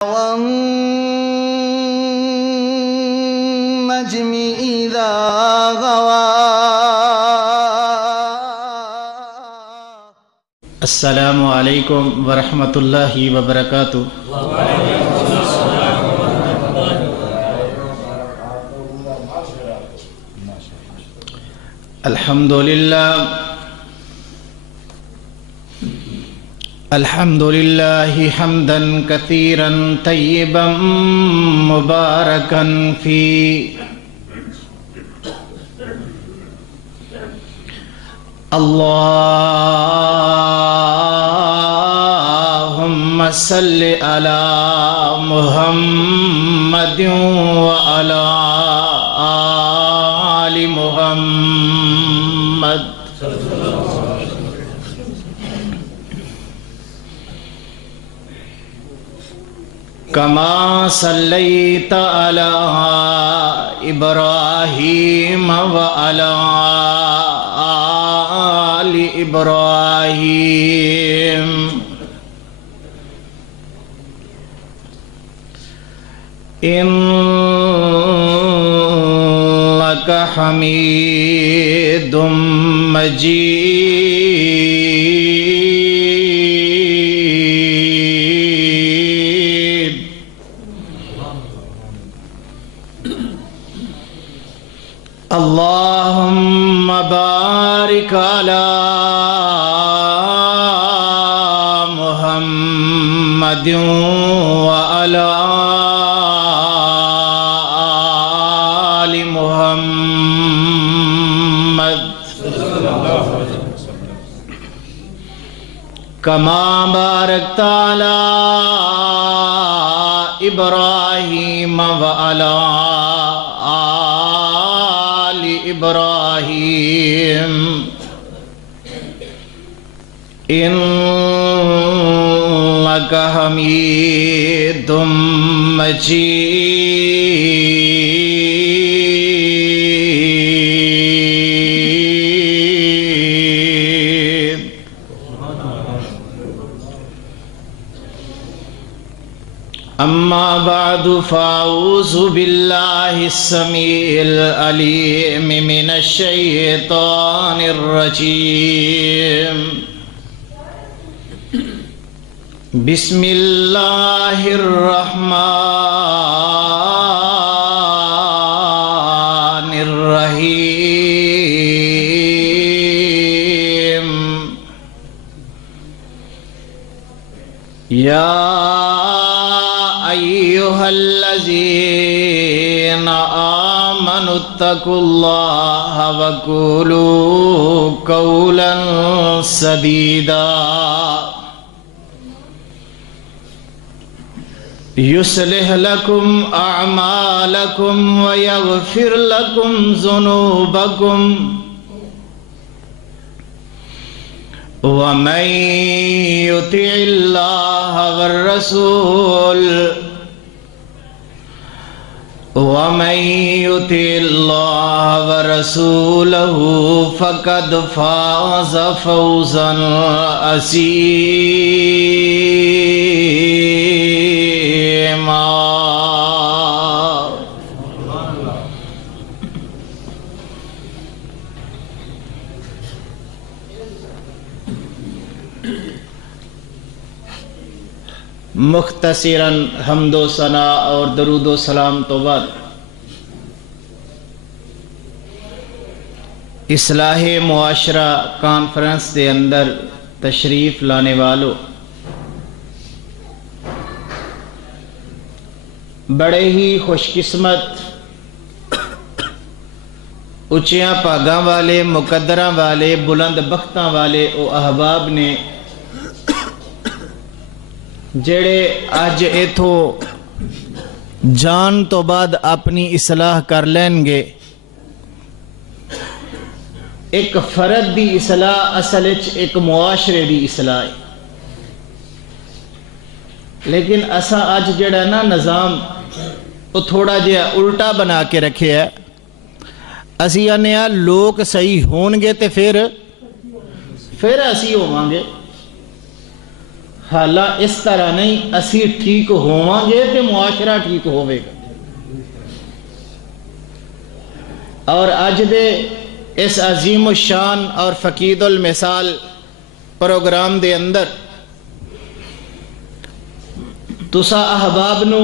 والنجم إذا غوى. السلام علیکم ورحمۃ اللہ وبرکاتہ. الحمد للہ حمدا کثیرا طیبا مبارکا فیہ. اللہم صل علی محمد وعلی آل محمد. کما صلیت علی ابراہیم وعلی آل ابراہیم انک حمید مجید. اللہم بارک علی محمد وعلی آل محمد کما بارکت علی ابراہیم وعلی ابراہیم انک حمید مجید. اما بعد فاعوذ باللہ السمیع العلیم من الشیطان الرجیم. بسم اللہ الرحمن الرحیم. یا ایہا الذین آمنوا اتقوا اللہ وقولوا قولا سدیدا یصلح لکم اعمالکم ویغفر لکم ذنوبکم ومن یطع اللہ والرسول فقد فاز فوزا عظیما. مختصراً حمد و ثنا اور درود و سلام تو بعد اصلاح معاشرہ کانفرنس کے اندر تشریف لانے والوں بڑے ہی خوش قسمت اچیاں پاگاں والے مقدراں والے بلند بختاں والے او احباب نے جڑے اج ایتھو جان تو بعد اپنی اصلاح کر لین گے. ایک فرد دی اصلاح اصل ایک معاشرے دی اصلاح ہے، لیکن اسا اج جڑا نا نظام وہ تھوڑا جہا الٹا بنا کے رکھے ہے. اسی آنے لوگ صحیح ہون گے تے پھر اسی ہوواں گے. حالہ اس طرح نہیں، اسی ٹھیک ہوواں گے تے معاشرہ ٹھیک ہوئے گا۔ اور اج دے اس عظیم الشان اور فقید المثال پروگرام دے اندر تسا احباب نو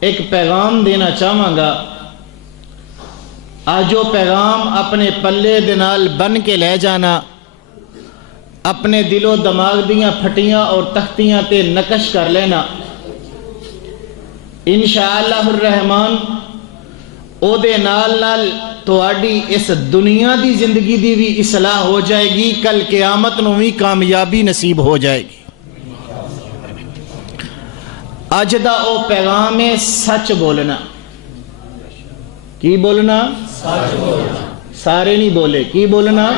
ایک پیغام دینا چاہواں گا۔ آج وہ پیغام اپنے پلے دے نال بن کے لے جانا، اپنے دل و دماغ دیاں پھٹیاں اور تختیاں تے نقش کر لینا۔ انشاءاللہ الرحمن او دے نال نال تواڈی اس دنیا دی زندگی دی بھی اصلاح ہو جائے گی، کل قیامت نو بھی کامیابی نصیب ہو جائے گی۔ اج دا او پیغام ہے سچ بولنا۔ کی بولنا؟ سچ بولنا۔ سارے نہیں بولے، کی بولنا؟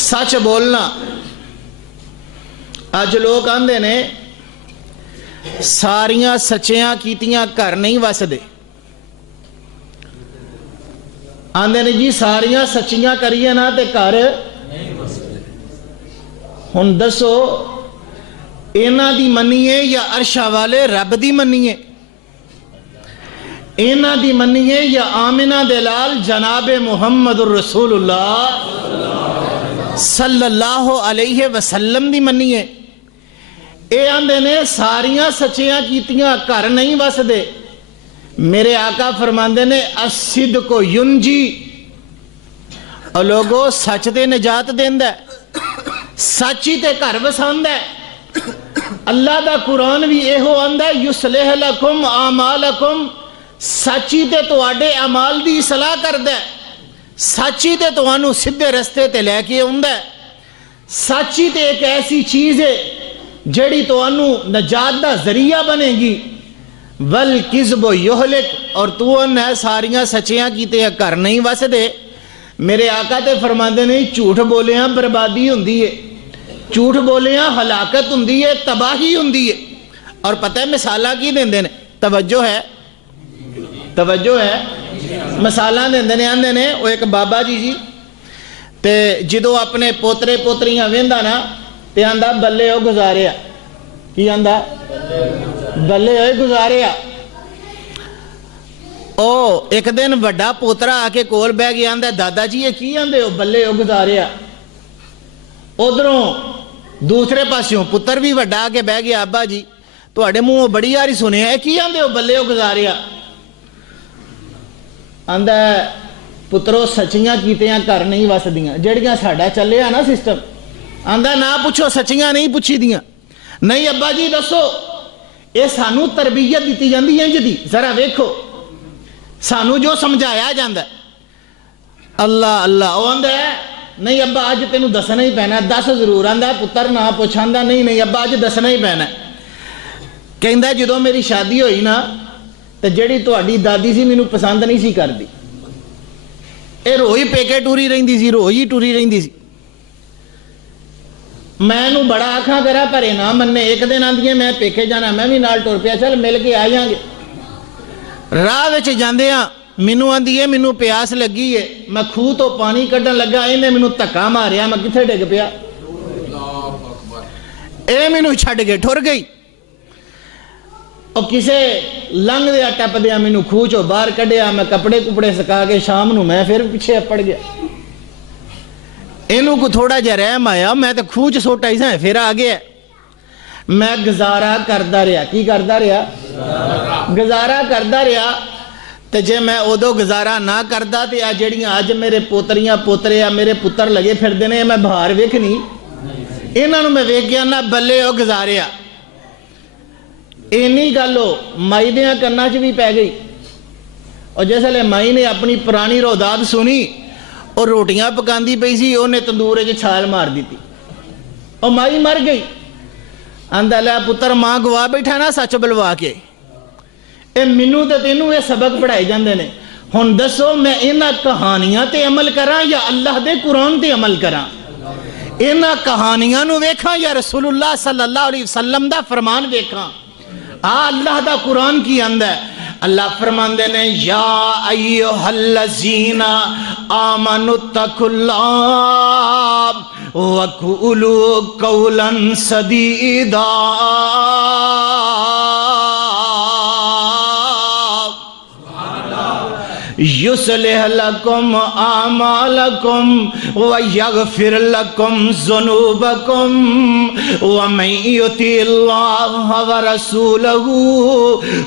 سچ بولنا۔ اج لوگ آندے نے ساریاں سچیاں کیتیاں گھر نہیں وسدے، آندے نے جی ساریاں سچیاں کریے نا تے گھر ہن دسو اینا دی منیے یا عرشہ والے رب دی منیے؟ اینا دی منیے یا آمنہ دلال جناب محمد الرسول اللہ صلی اللہ علیہ وسلم دی منیے؟ اے آندے نے ساریاں سچیاں کیتیاں گھر نہیں وس دے۔ میرے آقا فرماندے نے الصدق ینجی، اور لوگو سچ دے نجات دیندہ ہے، سچی تے گھر وساندہ ہے۔ اللہ دا قرآن بھی ایہو آندہ ہے یصلح لکم اعمالکم، سچی تے تواڈے اعمال دی اصلاح کردہ ہے، سچی تے توانو سدھے رستے تے لے کے آندہ ہے۔ سچی تے ایک ایسی چیز ہے جڑی توانو نجات دا ذریعہ بنے گی۔ والکذب یہلک، اور تو ان ہے ساریاں سچیاں کیتے ہیں گھر نہیں وس دے۔ میرے آقا تے فرماندے نے جھوٹ بولیاں بربادی ہوندی ہے، جھوٹ بولیاں ہلاکت ہوندی ہے، تباہی ہوندی ہے۔ اور پتہ ہے مثالہ کی دیندے نے؟ توجہ ہے، توجہ ہے، مثالہ دیندے نے۔ آندے نے وہ ایک بابا جی تے جدو اپنے پوترے پوتریاں ویندا نا تے آندا بلے ہو گزاریا۔ کی آندا؟ بلے ہوئے گزاریا۔ او ایک دن وڈا پوترا آ کے کول بہ گیا، آندا دادا جی یہ کی آندے ہو بلے ہو گزاریا؟ ادھروں دوسرے پاسیوں پتر بھی وڈا آ کے بہ گیا، ابا جی تواڈے منہ بڑی یاری سنے ہے، کی آندے ہو بلے ہو گزاریا؟ آندا پترو سچیاں کیتیاں گھر نہیں وسدیاں، جڑیاں ساڈا چلیا نا سسٹم۔ آندا نہ پوچھو سچیاں نہیں پوچھی دیاں۔ نہیں ابا جی دسو اے سانو تربیت دیتی جاندی ہے جدی، ذرا ویکھو سانو جو سمجھایا جاندہ ہے۔ اللہ اللہ، وہ آندہ ہے نہیں ابا آج تینوں دسنا ہی پینا، دس ضرور۔ آندہ پتر نہ پوچھاندہ نہیں ابا آج دسنا ہی پینا۔ کہندہ جدو میری شادی ہوئی نا تے جڑی تہاڈی دادی سی مینوں پسند نہیں سی کردی، اے روئی پیکے ٹوری رہندی سی، روئی ٹوری رہندی سی۔ میں نو بڑا آکھاں کرا پرے نہ مننے، ایک دن آندی میں پیکے جانا، میں بھی نال ٹر پیا، چل مل کے آئیاں گے۔ راہ وچ جاندے ہاں مینوں آندی ہے مینوں پیاس لگی ہے، میں کھوہ تو پانی کڈن لگا، اینے مینوں دھکا ماریا، میں کتھے ڈگ پیا، اے مینوں چھڈ کے ٹر گئی۔ اور کسے لنگ دیا ٹپ دیا مینوں کھوہ چو باہر کڈیا، میں کپڑے کپڑے سکا کے شام نو میں پھر پیچھے اپڑ گیا۔ اینوں کو تھوڑا جا رحم آیا، میں تے کھوہ چ سوٹا ہی سا پھر آ گیا۔ میں گزارا کردا رہا، کی کردا رہا؟ گزارا کردا رہا۔ تے جے میں ادو گزارا نہ کردا تے آ جڑیاں اج میرے پوتریاں پوترے میرے پتر لگے پھردے نے، میں باہر ویکھنی انہاں نو میں ویکھ گیا نا بلے او گزاریا۔ اینی گل ہو مائی دیاں کناں چ بھی پی گئی۔ اور جس ویلے مائی نے اپنی پرانی روداد سنی اور روٹیاں پکاندی پئی سی، انہیں تندور وچ چھال مار دیتی، اور مائی مر گئی۔ آندا لے پتر ماں گوا بیٹھا نا سچ بلوا کے۔ اے مینوں تے تینوں اے سبق پڑھائے جاندے نے۔ ہن دسو میں انہاں کہانیاں تے عمل کراں یا اللہ دے قرآن تے عمل کراں؟ انہاں کہانیاں نو ویکھاں یا رسول اللہ صلی اللہ علیہ وسلم دا فرمان ویکھاں؟ اللہ دا قرآن کی آندہ ہے، اللہ فرماندے نے یا ایہا الذین آمنوا اتقوا اللہ وَقُولُوا قَوْلًا سَدِيدًا يُصْلِحْ لَكُمْ أَعْمَالَكُمْ وَيَغْفِرْ لَكُمْ ذُنُوبَكُمْ وَمَنْ يُطِعِ اللَّهَ وَرَسُولَهُ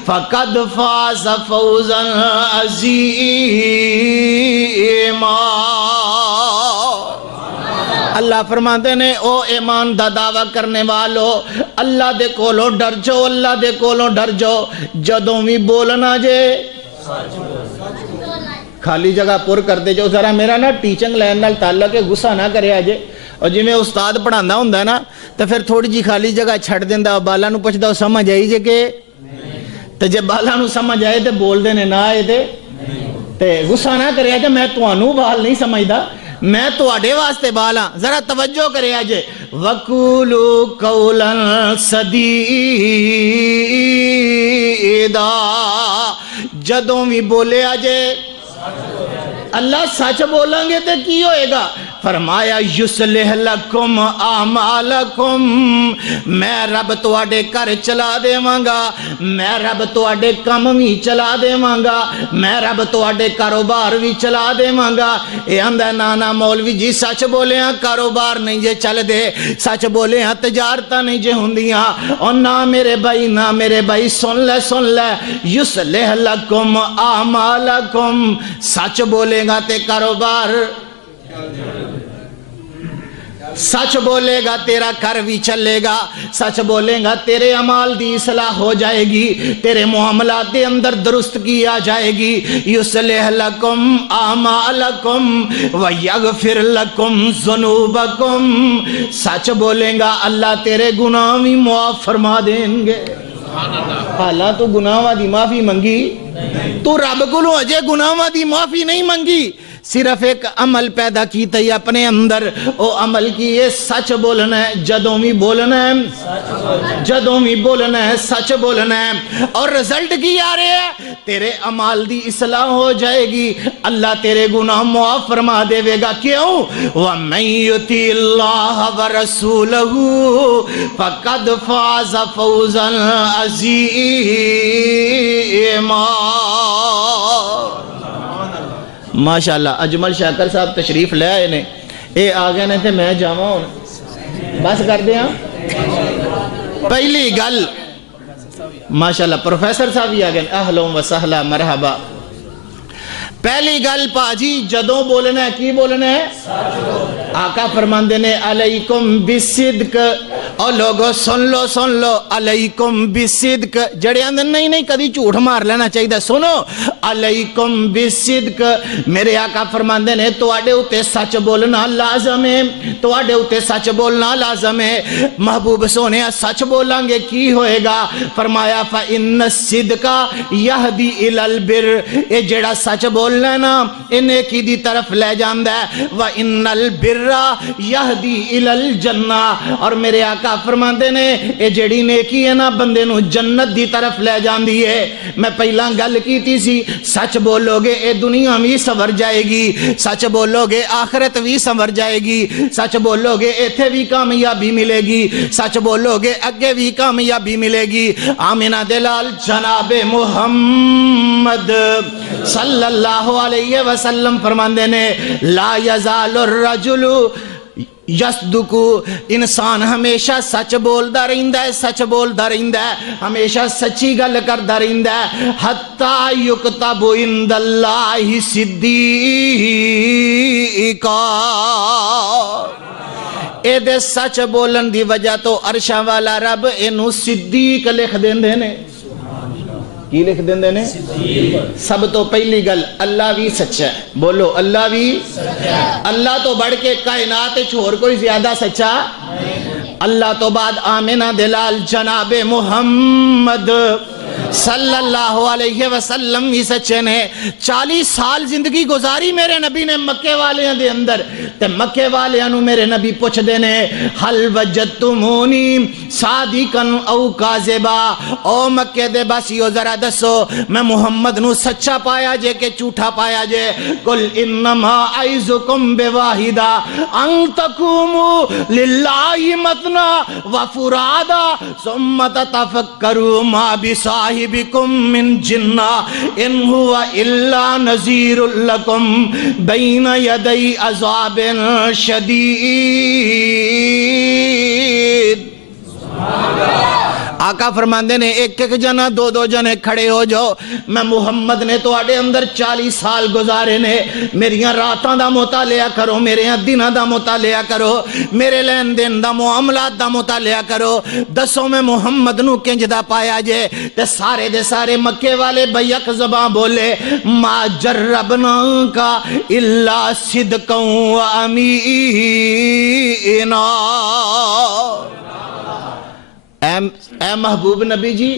فَقَدْ فَازَ فَوْزًا عَظِيمًا۔ اللہ فرماتے نے او ایمان دا دعویٰ کرنے والو اللہ دے کولوں ڈر جاؤ، اللہ دے کولوں ڈر جاؤ، جدوں بھی بولنا جے خالی جگہ پر کر دے جو۔ ذرا میرا نا ٹیچنگ لائن نال تعلق ہے، غصہ نہ کرے آجے، اور جی میں استاد پڑھانا ہوں نا تو پھر تھوڑی جی خالی جگہ چھڑ دیندہ بالا نو پچھ دا سمجھ آئی جے کہ تو جب بالا نو سمجھ آئے تے بول دینے نہ آئے تے غصہ نہ کرے آجے، میں تو انو بال نہیں سمجھ دا، میں تو اڈے واسطے بالا، ذرا توجہ کرے آجے۔ وَقُولُوا قَوْلًا سَدِيدًا، جدوں بھی بولے آجے اللہ سچ بولیں گے تے کی ہوئے گا؟ فرمایا یُصْلِحْ لَكُمْ أَعْمَالَكُمْ، میں رب تواڈے گھر چلا دے مانگا، میں رب تواڈے کم بھی چلا دے مانگا، میں رب تواڈے کاروبار بھی چلا دے مانگا۔ اے آندہ نانا مولوی جی سچ بولے ہاں کاروبار نہیں جے چل دے، سچ بولے ہاں تجارتہ نہیں جے ہوندیاں، اور نہ میرے بھائی نہ میرے بھائی سن لے یُصْلِحْ لَكُمْ أَعْمَالَكُمْ، سچ بولے گا تے کاروبار، سچ بولے گا تیرا گھر بھی چلے گا، سچ بولے گا تیرے عمال دی اصلاح ہو جائے گی، تیرے معاملات دے اندر درست کیا جائے گی۔ یُصْلِحْ لَكُمْ أَعْمَالَكُمْ وَيَغْفِرْ لَكُمْ ذُنُوبَكُمْ، سچ بولے گا اللہ تیرے گناہ بھی معاف فرما دیں گے۔ حالاں تو گناہاں دی معافی منگی، تو رب کولوں اجے گناہاں دی معافی نہیں منگی، صرف ایک عمل پیدا کیتا ہی اپنے اندر، او عمل کی یہ سچ بولنا ہے، جدوں بھی بولنا ہے، جدوں بھی بولنا ہے سچ بولنا ہے، اور رزلٹ کی آ رہے ہے تیرے عمال دی اصلاح ہو جائے گی، اللہ تیرے گناہ معاف فرما دے گا۔ کیوں؟ وَمَن يُطِعِ اللَّهَ وَرَسُولَهُ فَقَدْ فَازَ فَوْزًا عَظِيمًا۔ ماشاءاللہ اجمل شاکر صاحب تشریف لے آئے نے، اے آگے نے تھے میں جاواں ہوں بس کر دیں ہاں۔ پہلی گل ماشاءاللہ پروفیسر صاحب ہی آگے اہلا و سہلا مرحبا۔ پہلی گل پاجی جدوں بولنا ہے کی بولنا ہے؟ آقا فرماندے نے علیکم بالصدق، اور لوگوں سن لو علیکم بالصدق، جڑے آندے نہیں کدی جھوٹ مار لینا چاہیے، سنو علیکم بالصدق، میرے آقا فرماندے نے تواڈے اوتے سچ بولنا لازم ہے، تواڈے اوتے سچ بولنا لازم ہے۔ محبوب سونے سچ بولاں گے کی ہوئے گا؟ فرمایا فإن الصدق یہدی الی البر، اے جڑا سچ بولنا ہے نا اے نیکی دی طرف لے جاندا ہے، وإن البر یہدی الی الجنہ، اور میرے آقا فرماندے نے اے جڑی نیکی ہے نا بندے نو جنت دی طرف لے جاندی ہے۔ میں پہلا گل کیتی سی سچ بولو گے اے دنیا بھی سنور جائے گی، سچ بولو گے آخرت بھی سنور جائے گی، سچ بولو گے ایتھے بھی کامیابی ملے گی، سچ بولو گے اگے بھی کامیابی ملے گی۔ آمینہ دلال جناب محمد صلی اللہ علیہ وسلم فرماندے نے لا یزال الرجل یصدقو، انسان ہمیشہ سچ بولدا رہندا ہے، سچ بولدا رہندا ہے، ہمیشہ سچی گل کردا رہندا ہے، حتی یکتب عند اللہ صدیقا، اے دے سچ بولن دی وجہ تو عرشاں والا رب اینو صدیق لکھ دیندے نے۔ کی لکھ دیندے نے؟ سب تو پہلی گل اللہ بھی سچا ہے، بولو اللہ بھی سچا، اللہ تو بڑھ کے کائنات چھوڑ کوئی زیادہ سچا، اللہ تو بعد آمینہ دلال جناب محمد صلی اللہ علیہ وسلم ہی سچے نے 40 سال زندگی گزاری میرے نبی نے مکے والیاں دے اندر تے مکے والیاں نو میرے نبی پوچھ دینے حل وجدتمونی صادقاً او کاذبا او مکے دے باسیو ذرا دسو میں محمد نو سچا پایا جے کہ جھوٹا پایا جے قل انما اعظکم بواحدہ ان تقوموا للہ مثنی وفرادا ثم تتفکروا ما بصاحبکم من جنہ ان هو الا نذیر لکم بین یدی عذاب شدید۔ آقا فرماندے نے ایک ایک جنا دو دو جنے کھڑے ہو جاؤ، میں محمد نے تو آڑے اندر 40 سال گزارے نے، میریاں راتاں دا مطالعہ کرو، میرے دنہ دا مطالعہ کرو، میرے لین دین دا معاملات دا مطالعہ کرو، دسوں میں محمد نو کنج دا پایا جے تے سارے دے سارے مکے والے بیک زبان بولے ما جربنا کا الا صدقا و امینا۔ اے محبوب نبی جی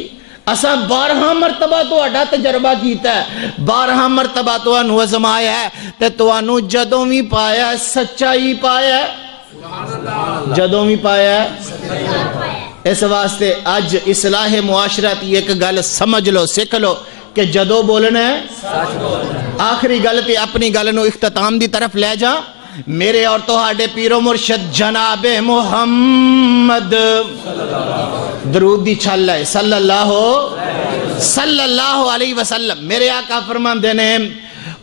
اساں 12 مرتبہ تو اڈا تجربہ کیتا ہے، 12 مرتبہ تو انو ازمایا ہے تے تو انو جدوں بھی پایا ہے سچائی پایا ہے، جدوں بھی پایا ہے۔ اس واسطے اج اصلاح معاشرتی ایک گل سمجھ لو سکھ لو کہ جدوں بولنا ہے آخری گل تے اپنی گل نو اختتام دی طرف لے جا۔ میرے اور تہاڈے پیر و مرشد جناب محمد درود دی چھل ہے صلی اللہ علیہ وسلم۔ میرے آقا فرماندے نے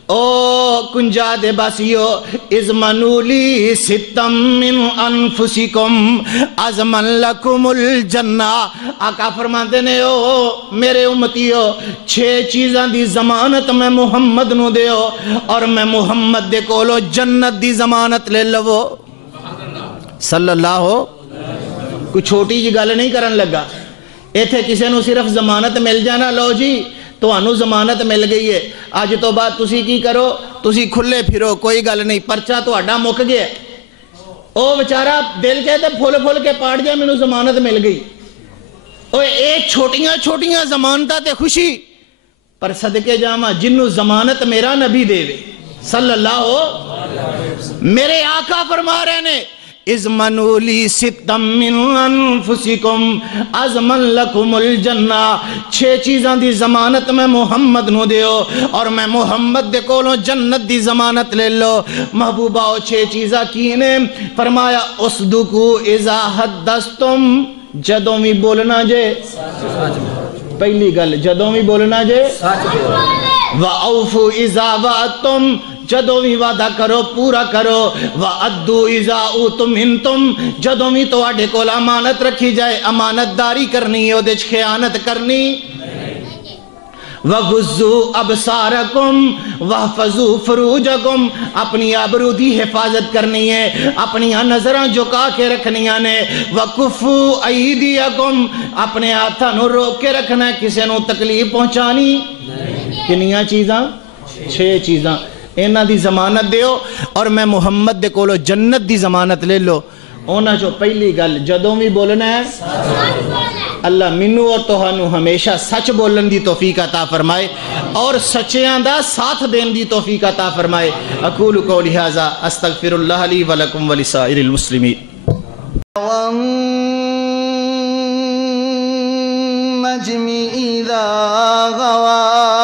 او کنجا دے باسیو ازمنولی ستم من انفسکم ازمن لکم الجنہ۔ آقا فرماندے نے او میرے امتیو 6 چیزاں دی ضمانت میں محمد نو دیو اور میں محمد دے کولو جنت دی ضمانت لے لو صلی اللہ۔ کوئی چھوٹی جی گل نہیں کرن لگا، ایتھے کسے نو صرف ضمانت مل جانا لو جی تو انو ضمانت مل گئی ہے، آج تو بعد تسی کی کرو، تسی کھلے پھرو کوئی گل نہیں، پرچہ تو اڈا مک گیا۔ او بچارہ دل کہتے پھول پھول کے پاڑ جائے میں نو ضمانت مل گئی۔ او اے چھوٹیاں چھوٹیاں ضمانتہ تے خوشی پر صدقے جامع جنو ضمانت میرا نبی دے وے صلی اللہ ہو۔ میرے آقا فرما رہے نے ازمنولی ستم من انفسکم ازمن لکم الجنہ، 6 چیزاں دی ضمانت میں محمد نو دیو اور میں محمد دے کولوں جنت دی ضمانت لے لو۔ محبوبہ 6 چیزاں کینے فرمایا اصدقو اذا حدثتم جدوں بھی بولنا جے پہلی گل جدوں بھی بولنا جے وَأَوْفُوا اِذَا وَعَدْتُمْ جدوں بھی وعدہ کرو پورا کرو وَأَدُّوا اِذَا اُوتُمْ جدوں بھی تو آڈے کول امانت رکھی جائے امانت داری کرنی ہے دیچ خیانت کرنی وَغُزُّوا أَبْصَارَكُمْ وَحْفَظُوا فُرُوجَكُمْ اپنی آبرو دی حفاظت کرنی ہے اپنی نظران جھکا کے رکھنیاں نے وَكُفُّوا أَيْدِيَكُمْ اپنے ہاتھاں نو روک کے رکھنا ہے کسے نو تکلیف پہنچانی کنیاں چیزاں 6 چیزاں اینا دی ضمانت دیو اور میں محمد دے کولو جنت دی ضمانت لے لو۔ اونا جو پہلی گل جدوں بھی بولنا ہے اللہ منو اور توہانو ہمیشہ سچ بولن دی توفیق عطا فرمائے اور سچیاں دا ساتھ دین دی توفیق عطا فرمائے۔ اقول قولی ھذا استغفر اللہ لی ولکم ولسائر المسلمین۔ والنجم إذا غوى